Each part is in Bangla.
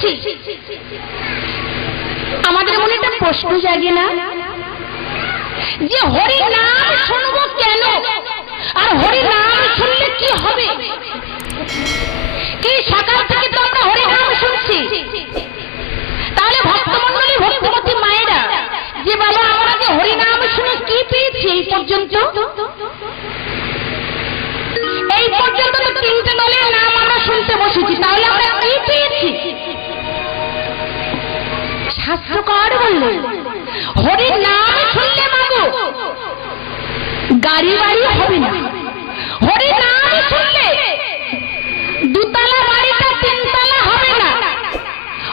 শুনছি আমাদের মনে একটা প্রশ্ন জাগে না যে হরি নাম শুনবো কেন আর হরি নাম শুনলে কি হবে? এই সকাল থেকে তো আমরা হরি নাম শুনছি, তাহলে ভক্তমণ্ডলী ভক্তিমতী মায়েরা যে বাবা আমরা যে হরি নাম শুনে কি পেয়েছি এই পর্যন্ত তো তিনটে দলের নাম আমরা শুনতে বসেছি, তাহলে আমরা কি পেয়েছি? শাস্ত্রকার বললেন হরি নাম শুনলে মাগো গাড়ি বাড়ি হবে না, হরি নাম শুনলে দুতলা বাড়িটা তিনতলা হবে না,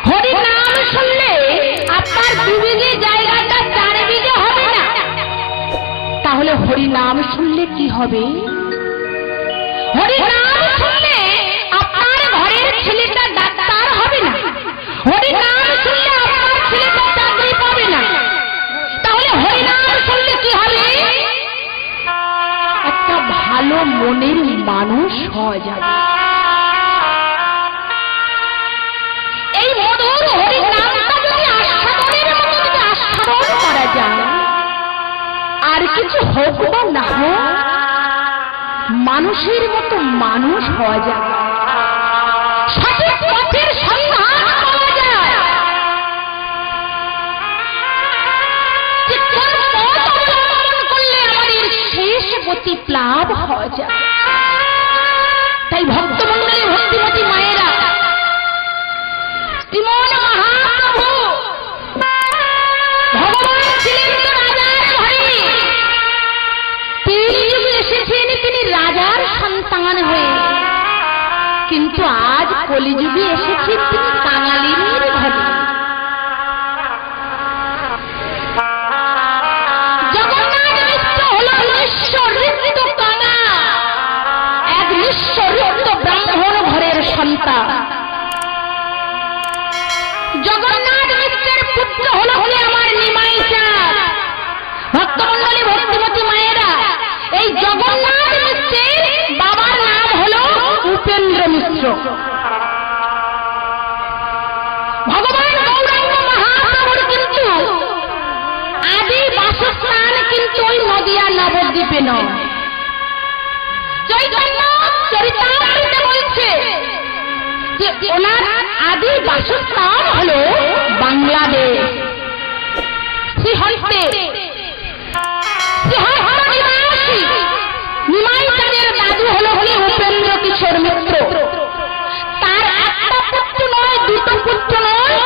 হরি নাম শুনলে আপনার 2 বিঘে জায়গাটা 4 বিঘে হবে না। তাহলে হরি নাম শুনলে কি হবে? হরি নাম শুনলে আপনার ঘরের ছেলেটা ডাক্তার হবে না, হরি নাম শুনলে আপনার ছেলেটা চাকরি পাবে না। তাহলে হরি নাম শুনলে কি হবে? একটা ভালো মনের মানুষ হওয়া যাবে। এই মধুর হরি নামটা যদি আস্বাদনের মতো যদি আস্বাদন করা যায়, আর কিছু হোক বা না হোক মানুষের মতো মানুষ হওয়া যায়, সঠিক পথের সন্ধান পাওয়া যায়, যে কোন পথ অবলম্বন করলে আমাদের শেষ গতি লাভ হওয়া যায়। তাই ভক্তমণ্ডলী ভক্তিমতী মায়েরা শ্রীমন মহাপ্রভু ভগবান ছিলেন তো রাজার ঘরে, তিনি যুগে এসেছেন তিনি রাজার সন্তান হয়ে, কিন্তু আজ কলিযুগে এসেছেন তিনি কাঙালির ঘরে। জগন্নাথ মিশ্র হল নিঃস্বরিত কাঙা, এক নিঃস্বরিত ব্রাহ্মণ ঘরের সন্তান। জগন্নাথ মিশ্রের পুত্র হলো আমার নিমাই চাঁদ। ভক্তমণ্ডলী ভক্তিমতী মায়েরা, এই জগন্নাথ মিশ্রের বাবার নাম হলো উপেন্দ্র মিশ্র। ভগবান গৌরাঙ্গ মহাপ্রভুর কিন্তু আদি বাসস্থান কিন্তু ওই নদিয়া নবদ্বীপে নয়। চৈতন্য চরিতামৃতে বলছে যে ওনার আদি বাসস্থান হলো বাংলাদেশ, শ্রীহস্তে। নিমাই চাঁদের দাদু হলো উপেন্দ্র কিশোর মিত্র। তার একটা পুত্র নয়, 2টো পুত্র নয়,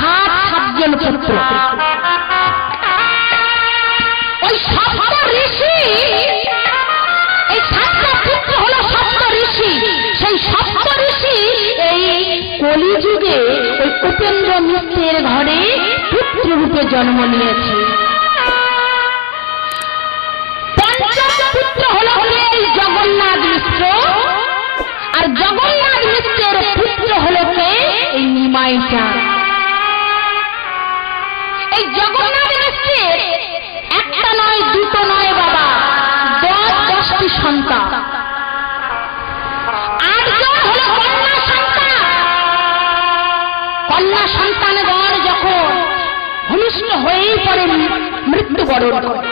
7 জন পুত্র। ওই 7 ঋষি, এই 7টা পুত্র হলো 7 ঋষি। সেই 7 ঋষি এই কলিযুগে ওই উপেন্দ্র মিত্রের ঘরে পুত্র রূপে জন্ম নিয়েছে। পুত্র হল এই জগন্নাথ মিশ্র, আর জগন্নাথ মিশ্রের পুত্র হল কে? এই নিমাই চাঁদ। এই জগন্নাথ মিশ্রের একটা নয়, 2টো নয় বাবা, 10টি সন্তান। 8 জন হল কন্যা সন্তান। কন্যা সন্তানগণ যখন ভূমিষ্ঠ হয়েই পড়ে মৃত্যুবরণ করে,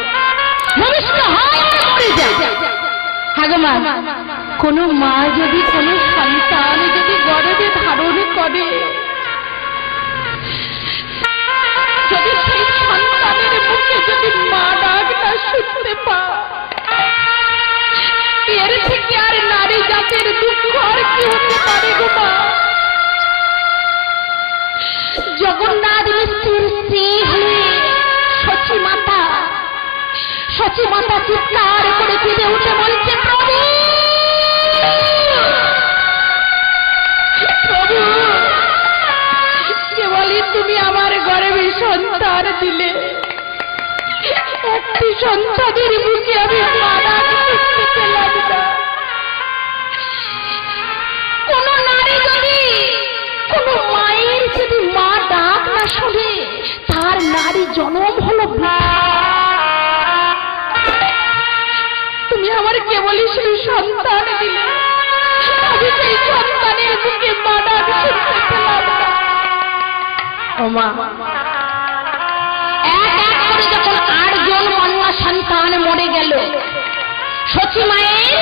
ভূমিষ্ঠ হয় মরে যায়। হাগমা, কোন মা যদি কোন সন্তান যদি গর্ভে ধারণ করে, যদি সেই সন্তানের মুখে যদি মা ডাক না শুনতে পায়, এর থেকে আর নারী জাতের দুঃখ আর কি হতে পারে গো মা? জগন্নাথ মিশ্রের স্ত্রী হলে সচী মাতা। সচী মাতা চিৎকার করে কেঁদে উঠে বলছে, প্রভু প্রভু, কেবলই তুমি আমার গর্ভে সন্তান দিলে, একটি সন্তানের মুখে আমি মারা শুনতে পেলাম না। কোন নারী যদি, কোন মায়ের যদি মা ডাক না শুনে, তার নারী জন্ম হলো। তুমি আমার কেবলই সেই সন্তান দিলে, আমি সেই সন্তানের মুখে মা ডাক শুনতে পেলাম না। ও মা, এক এক করে যখন 8 জন কন্যা সন্তান মরে গেল, সচী মায়ের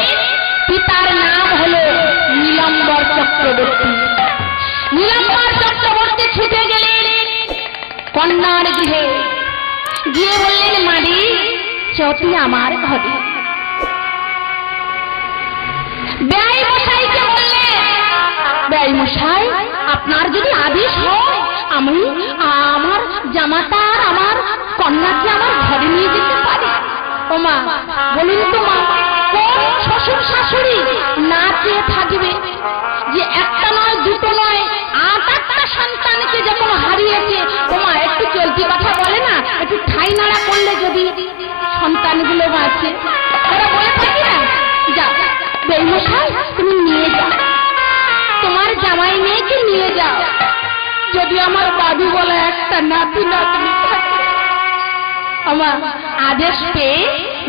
পিতার নাম হলো নীলাম্বর চক্রবর্তী। নীলাম্বর চক্রবর্তী ছুটে গেলেন কন্যার গৃহে, গিয়ে বললেন, মারি চটি আমার ঘরে। ব্যয় মশাইকে বললেন, ব্যয় মশাই, আপনার যদি আদেশ হয় আমি আমার জামাতা আর আমার কন্যাকে আমার ঘরে নিয়ে যেতে পারি। ও মা, বলুন তো মা, কোন শ্বশুর শাশুড়ি না চেয়ে থাকবে যে একটা নয় দুটো নয় 8-8টা সন্তানকে যখন হারিয়েছে? ও মা, একটু চলতি কথা বলে না, একটু ঠাই নাড়া করলে যদি সন্তানগুলো বাঁচে। ওরা বলে থাকি না, যাও বেমশাই তুমি নিয়ে যাও, তোমার জামাই মেয়েকে নিয়ে যাও, যদি আমার বাবু বলে একটা নাতি নাতনি থাকে। আমার আদেশ পেয়ে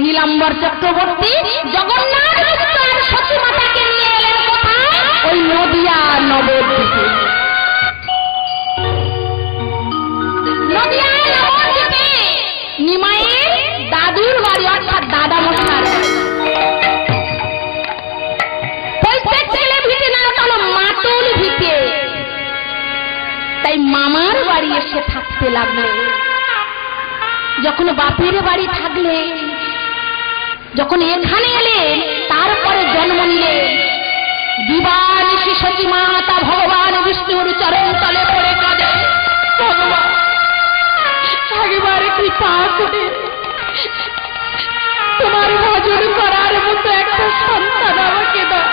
নীলাম্বর চক্রবর্তী জগন্নাথ মিশ্র আর সচী মাতাকে নিয়ে এলেন কোথায়? ওই নদিয়া নবদ্বীপে। নদিয়া নবদ্বীপে নিমাইয়ের দাদুর বাড়ি, অর্থাৎ দাদা মশার প্রত্যেক ছেলে ভিটে না হলো মাতুল ভিটে, তাই মামার বাড়ি এসে থাকতে লাগলো। যখন বাপের বাড়ি থাকলে, যখন এখানে এলেন, তারপরে জন্ম নিলেন, দিবানিশি সচী মাতা ভগবান বিষ্ণুর চরণ তলে পড়ে কাঁদে, ভগবান একেবারে কৃপা করে তোমার ভজন করার মতো একটা সন্তান আমাকে দাও,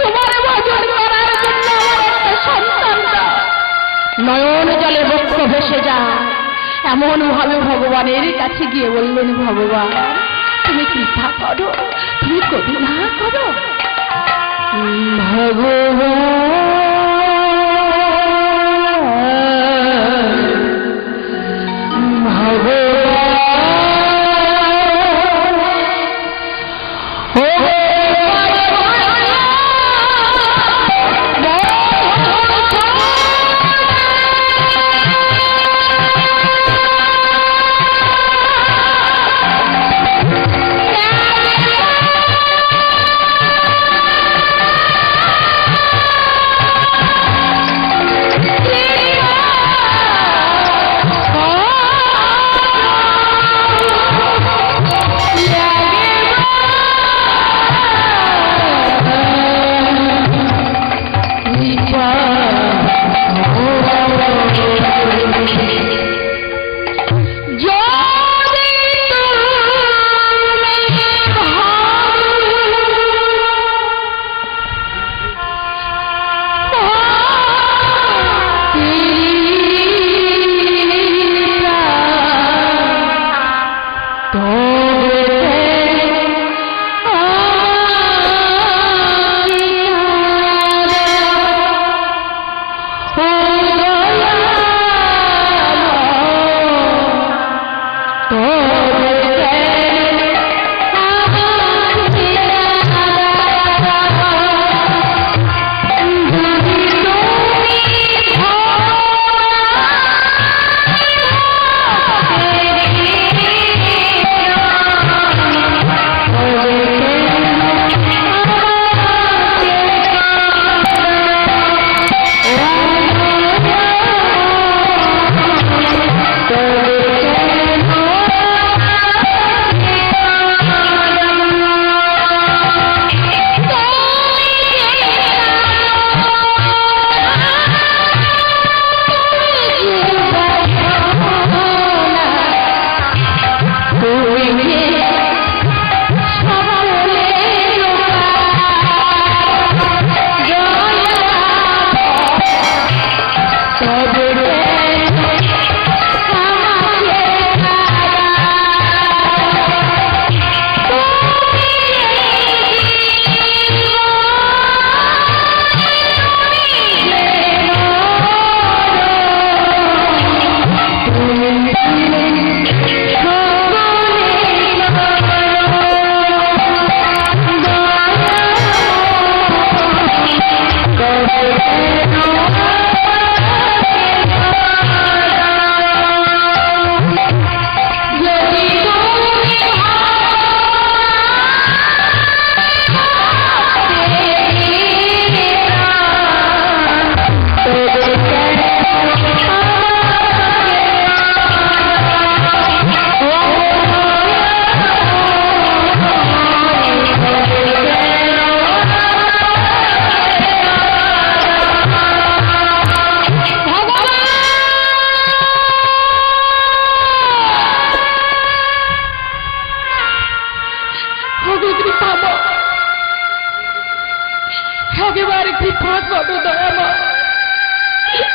তোমার ভজন করার জন্য আমার একটা সন্তান দাও। নয়ন জলে বক্ষ ভেসে যায়, এমন ভাবে ভগবানের কাছে গিয়ে বললেন, ভগবান তুমি কৃপা করো, তুমি করুণা করো।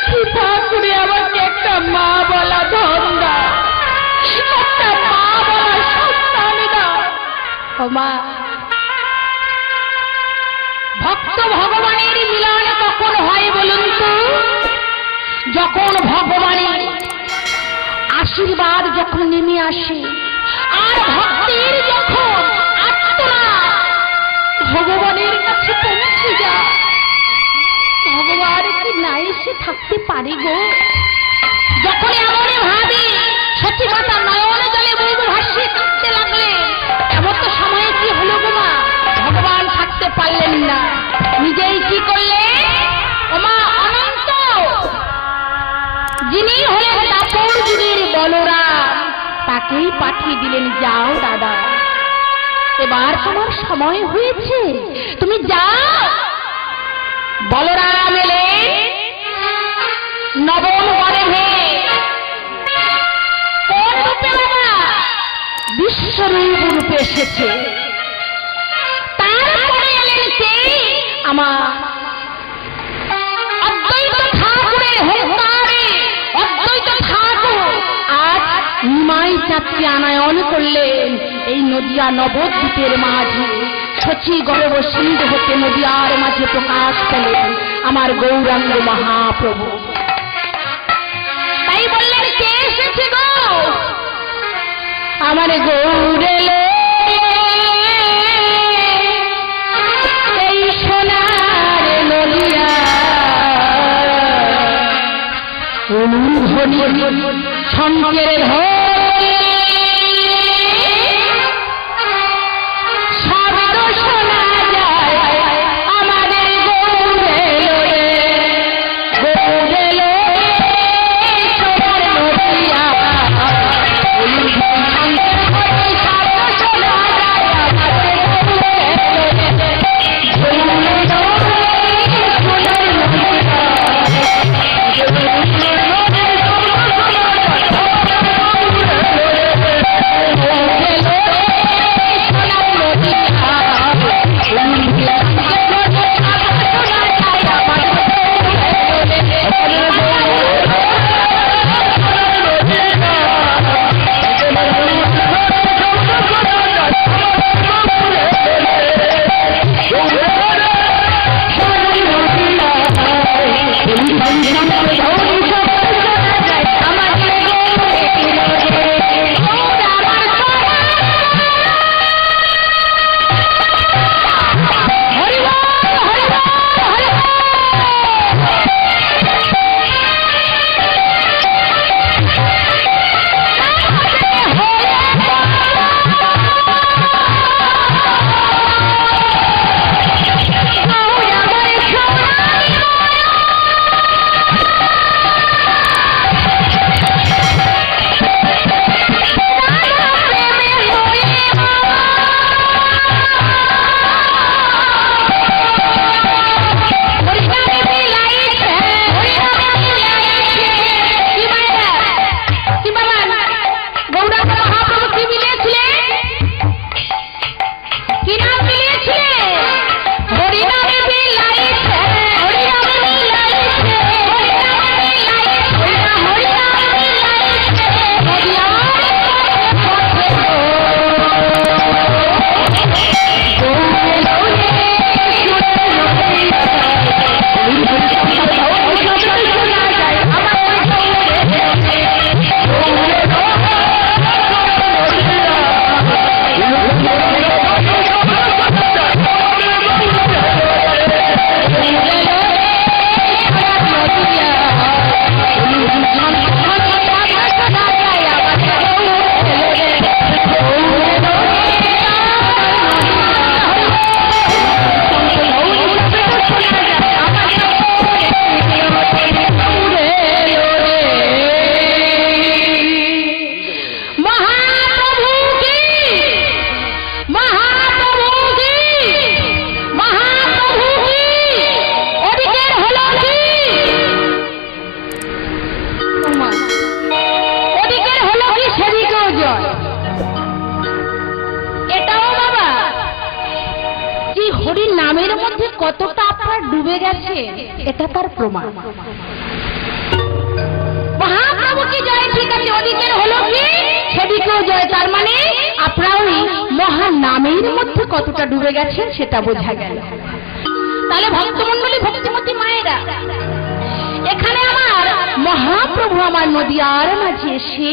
কৃপা করে আমাকে একটা মা বলা ধন্দা, একটা মা বলা সন্তান দাও। ও মা, ভক্ত ভগবানের মিলন কখন হয় বলুন তো? যখন ভগবানের আশীর্বাদ যখন নেমে আসে, আর ভক্তের যখন আত্মনাদ ভগবানের কাছে পৌঁছে যায়। ভগবান কি না এসে থাকতে পারে গো? যখন এমন ভাবে সত্যি কথা নয়ন জলে বুক ভাসিয়ে কাঁদতে লাগলে, এমন তো সময় কি হলো গো মা? ভগবান থাকতে পারলেন না, নিজেই কি করলে? ও মা, অনন্ত যিনি হলেন দাপর যুগের বলরাম, তাকেই পাঠিয়ে দিলেন, যাও দাদা, এবার তোমার সময় হয়েছে, তুমি যাও। বলরাম এলেন নবম বনে, কোন রূপে বাবা? বিশ্বরূপ রূপে এসেছে। তারপরে এলেন কে? আমার অদ্বৈত ঠাকুরের হুঙ্কারে অদ্বৈত ঠাকুর আজ নিমাই চাঁদকে আনায়ন করলেন এই নদিয়া নবদ্বীপের মাঝে। শচী গর্ভ সিন্ধু হতে নদিয়ার মাঝে প্রকাশ পেলেন আমার গৌরাঙ্গ মহাপ্রভু। তাই বললেন, কে এসেছে গো? আমার গৌরে এই সোনার নদিয়া শঙ্কের শব্দ শোনা যায় আমাদের গৌরে গৌরে সোনার নদিয়া হরির নামের মধ্যে কতটা আপনার ডুবে গেছে এটা তার প্রমাণ। ঠিক আছে, ওদিকের হলো কি সেদিকেও জয়। তার মানে আপনারা ওই মহা নামের মধ্যে কতটা ডুবে গেছেন সেটা বোঝা গেল। তাহলে ভক্তমণ্ডলী, ভক্তিমতী মায়েরা, এখানে আমার মহাপ্রভু আমার নদিয়ার মাঝে এসে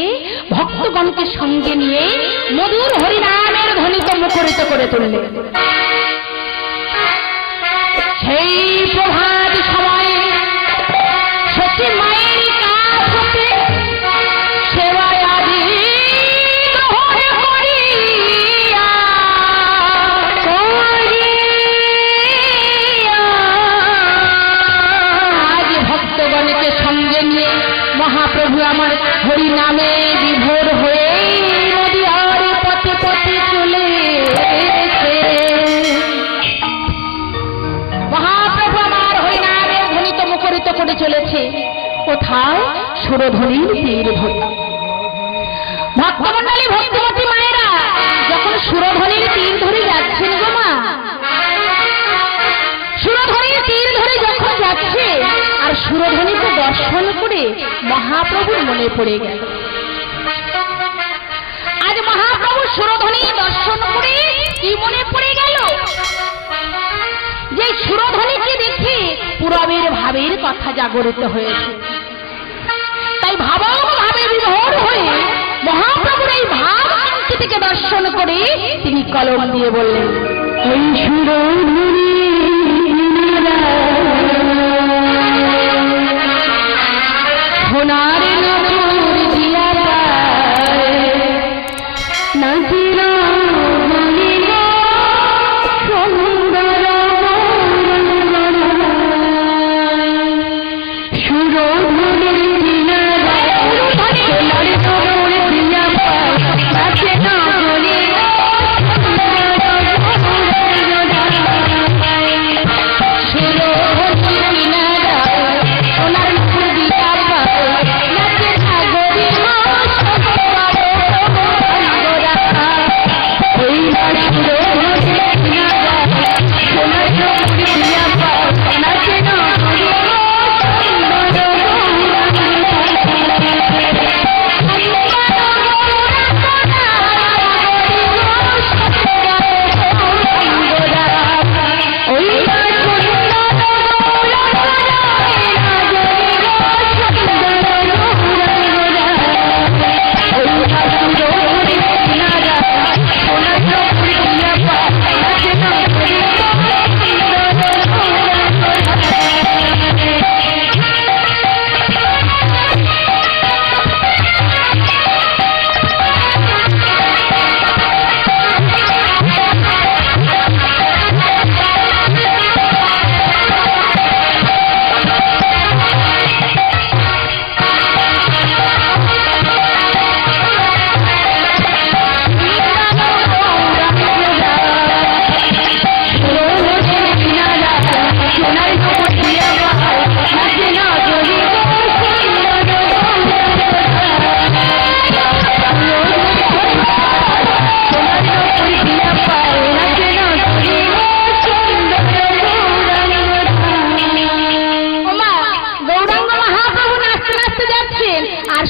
ভক্তগণকে সঙ্গে নিয়ে মধুর হরিনামের ধ্বনিতে মুখরিত করে তুললেন। সেই প্রভাত সময়ে সতী মায়ের কাছ হতে সেবায় আদি গ্রহণ করিয়া আজ ভক্তগণকে সঙ্গে নিয়ে মহাপ্রভু আমার হরি নামে বিভোর হয়ে নদীয়ার পথে পথে চলে মহাপ্রভু আমার হরি নামে ধ্বনিত মুখরিত করে চলেছে। কোথায়? সুরধ্বনির তীর ধরে। ভক্তমণ্ডলী, ভক্তিমতী মায়েরা যখন সুরধ্বনির তীর ধরে যাচ্ছেন গো মা, সুরধ্বনির তীর ধরে যখন যাচ্ছে আর সুরধ্বনিকে দর্শন করে মহাপ্রভুর মনে পড়ে গেল। আজ মহাপ্রভু সুরধ্বনি দর্শন করে কি মনে পড়ে গেল? যে সুরধ্বনিকে দেখে পুরবের ভাবের কথা জাগরিত হয়েছে। তাই ভাবক ভাবে বিভোর হয়ে মহাপ্রভুর এই ভাব থেকে দর্শন করে তিনি কলম দিয়ে বললেন, এই সুরধ্বনি সোনার নজর দিয়া নাচির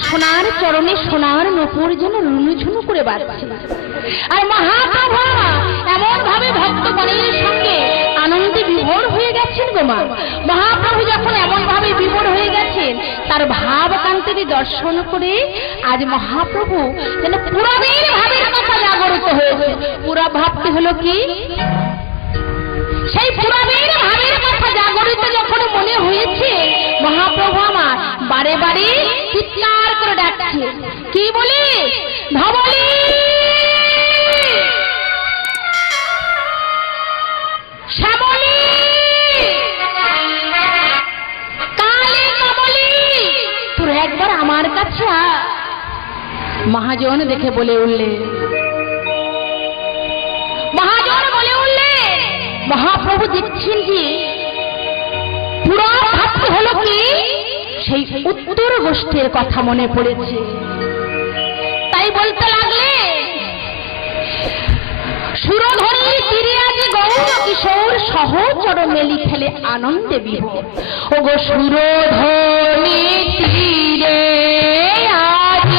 সোনার চরণে সোনার নূপুর যেন রুনুঝুনু করে বাজছে। আর মহাপ্রভু এমন ভাবে ভক্তগণের সঙ্গে আনন্দে বিভোর হয়ে গেছেন গো মা। মহাপ্রভু যখন এমন ভাবে বিভোর হয়ে গেছেন তার ভাব কান্তিকে দর্শন করে আজ মহাপ্রভু যেন পুরবের ভাবের কথা জাগরিত হয়েছে। পুরা ভাবটি হলো কি? সেই পুরবের ভাবের কথা জাগরিত যখন মনে হয়েছে মহাপ্রভু আমার বারে বারে চিৎকার করে ডাকছে। কি বলে? ধবলি শ্যামলি কালী কমলি, তোর একবার আমার কাছে আ। মহাজন দেখে বলে উঠলে, মহাজন বলে উঠলে, মহাপ্রভু দেখছেন যে পুরো ভাবতে হলো কি সেই উত্তর গোষ্ঠীর কথা মনে পড়েছে। তাই বলতে লাগলে, সুরধনী তীরে আজ গৌর কিশোর সহচর মেলি খেলে আনন্দে বিভোর। ও গো সুরধনী তীরে আজ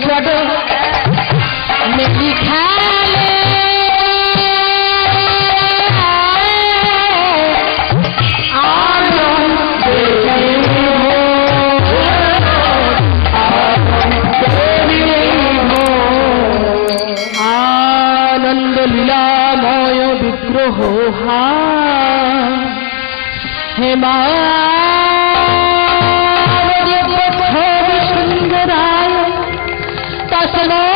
চড়ো মেলি খেলে আনন্দ লীলাময় বিগ্রহ হে মা সুন্দরায় তসমা